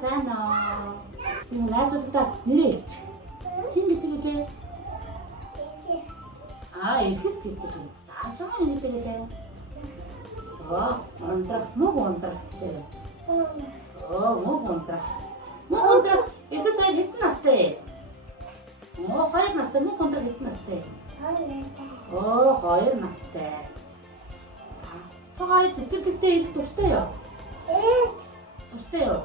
сайн аа. Найзуудаа нэрээ хэлчих. Хин гэдэг лээ? Эрхэс гэдэг. За чамаа юу гэдэг лээ? Ундрах, мөг ундрах лээ. Мөг ундрах. Мөг ундрах. Эрхэс хэдэн настай? 2 настай. Мөг ундрах хэдэн настай? 2 настай. Хаа цэцэрлэгтэй их дуртай юу? Дуртай юу?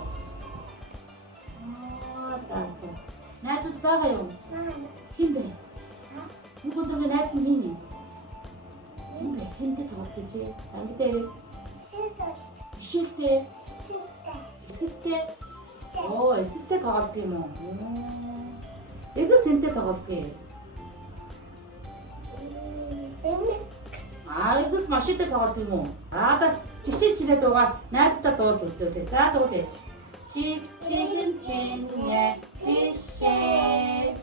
За. Найзууд байгаа юу? Хин бэ? Мөг ундрахын найз нь хин юм? Хинтэй тоглох гэж анги дээр бишэлтэй эрхэстэй эрхэстэй тоглох юм уу? Эрхэс хинтэй тоглох юм. Эрхэс машинтай тоглох юм уу? Одоо чичээ дуугаа найздаа дуулж үзүүлээ. За дуулъя. Чинэ бишээ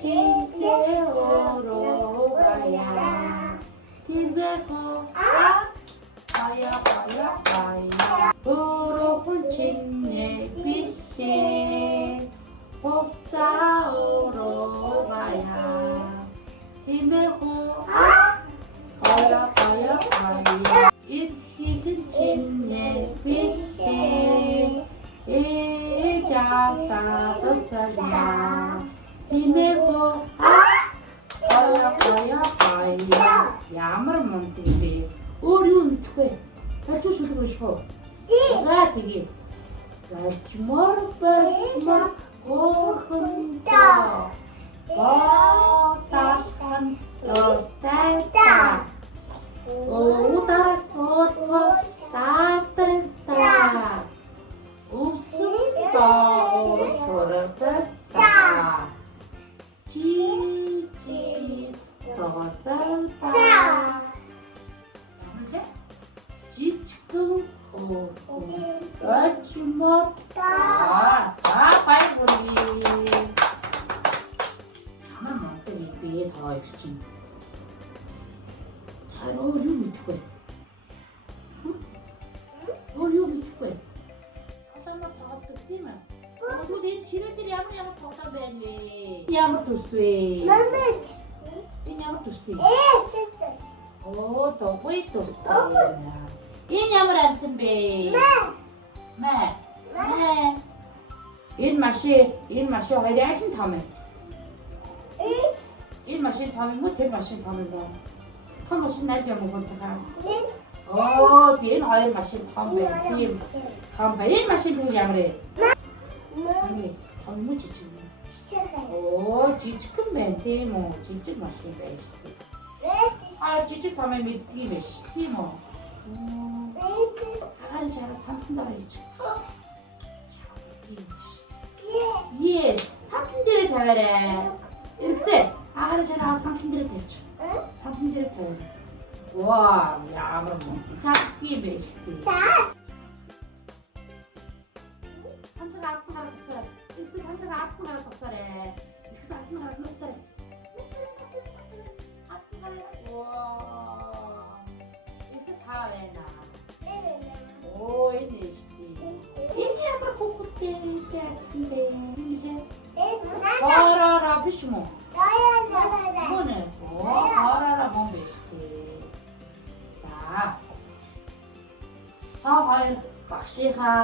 чинэ орогая Тирбэхо ая Орохон чинэ бишээ Ховца орогая Тирбэхо ая Ирхихэн чинэ бишээ Эжата тосая Тирбэхо Ямар мунт юм бэ? Өөр юу мэдхгүй. Тарж шүлгэн шүү. Тэгээ. Зарчмор гоохонтой. Тахан тайта. Удар тартаа. Усудаа Жижигхэн очмор баярлалаа. Ямар мундаг юм бэ хоёр чинь. Өөр юу мэдхгүй. Өөр юу мэдхгүй. Отомор тоглодог тийм ээ. Тэгвэл энэ ширээ дээр ямар тоглоом байна вэ? Ямар төс вэ? Энэ ямар төс вэ? Догой төс. Энэ ямар амтан бэ? Мэ. Энэ машин хоёрын аль нь том юм? Энэ машин том юм уу? Тэр машин том юм уу? Том машин аль юм уу хаа? Тийм хоёр машин том байна. Тийм. Том байна. Энэ машин тэгвэл ямар вэ? Том юм уу жижиг юм? Жижигхэн байна тийм үү? Жижиг машин байна шүү дээ. Жижиг том юм мэддэг юм биш. Тийм үү? Агаар шараа самтан дээр ич. Yes, самтан дээр тавиарай. Эргэсэй. Агаар шараа самтан дээр тавьчих. Самтан дээр тавиарай. Вау, ямар мундаг. Чакти биш тий. Самтан авахнаа тусаа. Эргэсэй самтан авахнаа тусаарай. Эргэсэй авахнаа нутаарай. Хавена. Энэ шүү дээ. Энэ ямар хөвгөлтэй байсан бэ? Хараа биш юм уу? Мөн. Хараа мөн биш дээ. За. Хоёр багшийнхаа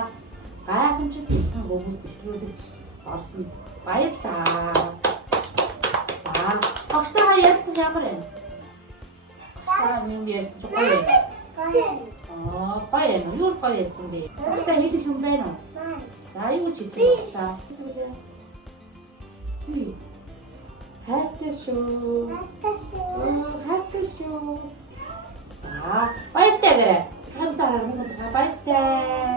гайхамшиг хэлсэн хүмүүст бэлтгэүүлж орсон. Баярлалаа. За. Багштайгаа ярилцах ямар вэ? Юм яасан ч гоё. Гоё юм. Юу гоё яасан бэ? Багштай хэлэх юм байна уу? За юу ч хэлэх багштай. Хайртай шүү. Хайртай шүү. За баяртай гэрэ. Хамтаа баяртай.